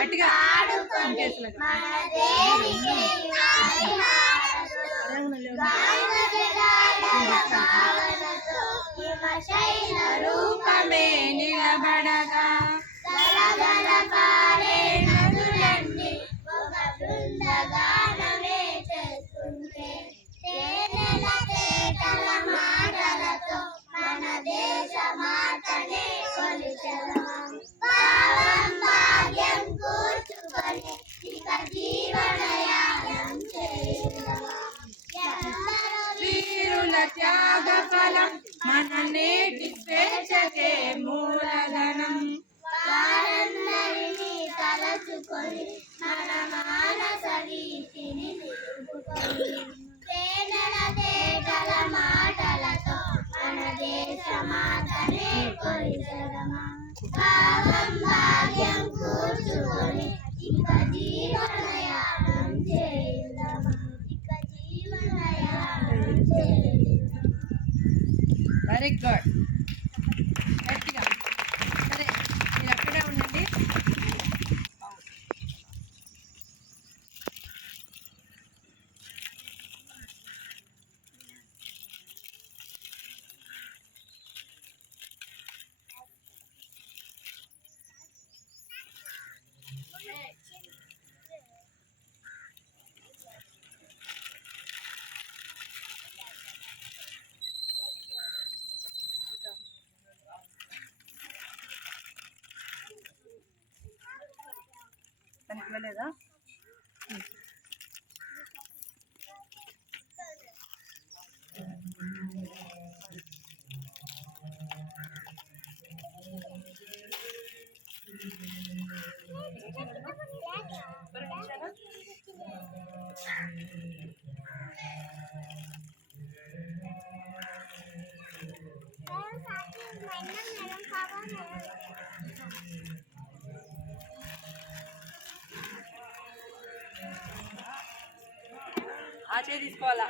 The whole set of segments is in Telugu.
గట్టిగా రూపమే నిలబడగా వీరుల త్యాగ ఫలం మన నేటి స్వేచ్ఛకే మూలధనం. వారందరినీ తలచుకొని మన మానస రీతిని నిలుపుకొని పేదల తేటల మాటలతో మన దేశ మాతనే కొలిచెదమా. భావం భాగ్యం కూర్చుకొని ఇక జీవనయానం చేయుదమా. Very good. గట్టిగా సరే, మీరు అక్కడే ఉండండి. తనకి వెళ్ళలేదా? ఆ చేయి తీసుకోవాలా?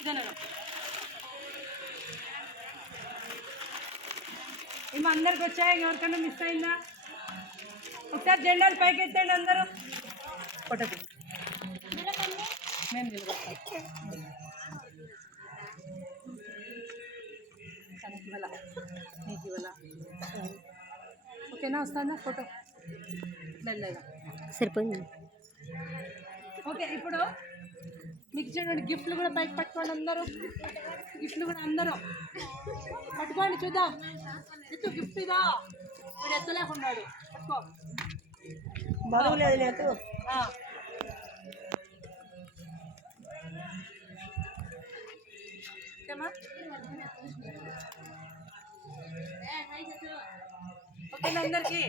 ఇదను ఏమో అందరికి వచ్చాయి, ఎవరికన్నా మిస్ అయిందా? ఒకసారి జెండాలు పైకి ఎత్తండి అందరూ. ఫోటో మేము నిలబడతాం. తనకి ఇవ్వాల, నీకు ఇవ్వాల. ఓకేనా? వస్తుందా ఫోటో? లేదా సరిపోయింది. ఓకే, ఇప్పుడు మీకు చూడండి, గిఫ్ట్లు కూడా పైకి పట్టుకోండి అందరూ. గిఫ్ట్లు కూడా అందరూ పట్టుకోండి, చూద్దాం. ఎత్తు గిఫ్ట్ ఇదా, మీరు ఎత్తలేకున్నాడు. పట్టుకో, బాగులేదు లేదు. ఓకేమా? ఓకేనా అందరికీ?